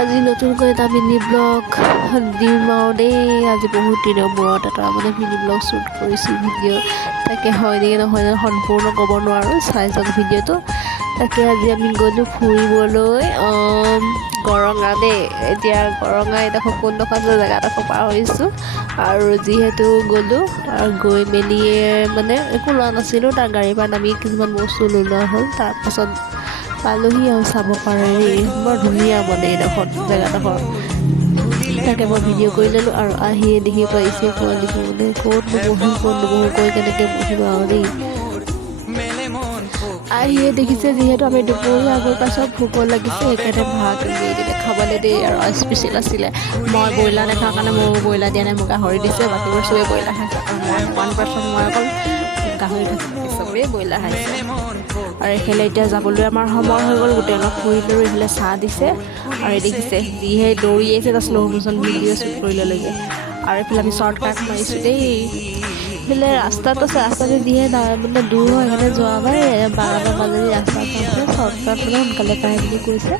আজি নতুনকৈ এটা মিনি ব্লগ দিম আৰু দেই। আজি বহুত দিনৰ মূৰত এটা মিনি ব্লগ শ্বুট কৰিছোঁ ভিডিঅ'। তাকে হয় নেকি নহয় সম্পূৰ্ণ ক'ব নোৱাৰোঁ, চাই যাওক ভিডিঅ'টো। তাকে আজি আমি গ'লোঁ ফুৰিবলৈ গৰঙা দেই। এতিয়া গৰঙা এডোখৰ কোনডোখৰ জেগাডোখৰ পাহৰিছোঁ। আৰু যিহেতু গ'লোঁ আৰু গৈ মেলিয়ে একো লোৱা নাছিলোঁ, তাৰ গাড়ীৰ পৰা নামি কিছুমান বস্তু নোলোৱা হ'ল। তাৰপাছত পালোহি আৰু চাব পাৰে দেই, বৰ ধুনীয়া এইডোখৰ জেগাডোখৰ। তাকে মই ভিডিঅ' কৰি ল'লোঁ আৰু আহিয়ে দেখি পাইছে পোৱালিবোৰ ক'ত নবহো কৈ কেনেকৈ বহিব আৰু দেই। আহিয়ে দেখিছে যিহেতু আমি দুপৰীয়া আগৰ পাছত ভোক লাগিছে, সেইকাৰণে ভাত উলিয়াই দিলে খাবলৈ দেই। আৰু স্পেচিয়েল আছিলে, মই ব্ৰইলাৰ নাখাওঁ কাৰণে মোৰ ব্ৰইলাৰ দিয়া নাই, মোক গাহৰি দিছে। বাকীবোৰ চবেই ব্ৰইলাৰ খাইছে আৰু মই 1% মই অকল গাহৰি খাইছোঁ, বাকী চবেই ব্ৰইলাৰ খাইছে। আৰু এইফালে এতিয়া যাবলৈ আমাৰ সময় হৈ গ'ল, গোটেই অলপ ফুৰিলোঁ। এইফালে চাহ দিছে আৰু দেখিছে যিহে দৌৰি আহিছে, এটা শ্ল' মোশ্যন ভিডিঅ' শ্বুট কৰি ল'লেগৈ। আৰু এইফালে আমি শ্বৰ্টকাট মাৰিছোঁ দেই। এইফালে ৰাস্তাটো যিহে দূৰ হয়, সেইকাৰণে যোৱা বাৰ 12টা বাজি ৰাস্তা শ্বৰ্টকাট সোনকালে পায় বুলি কৈছে।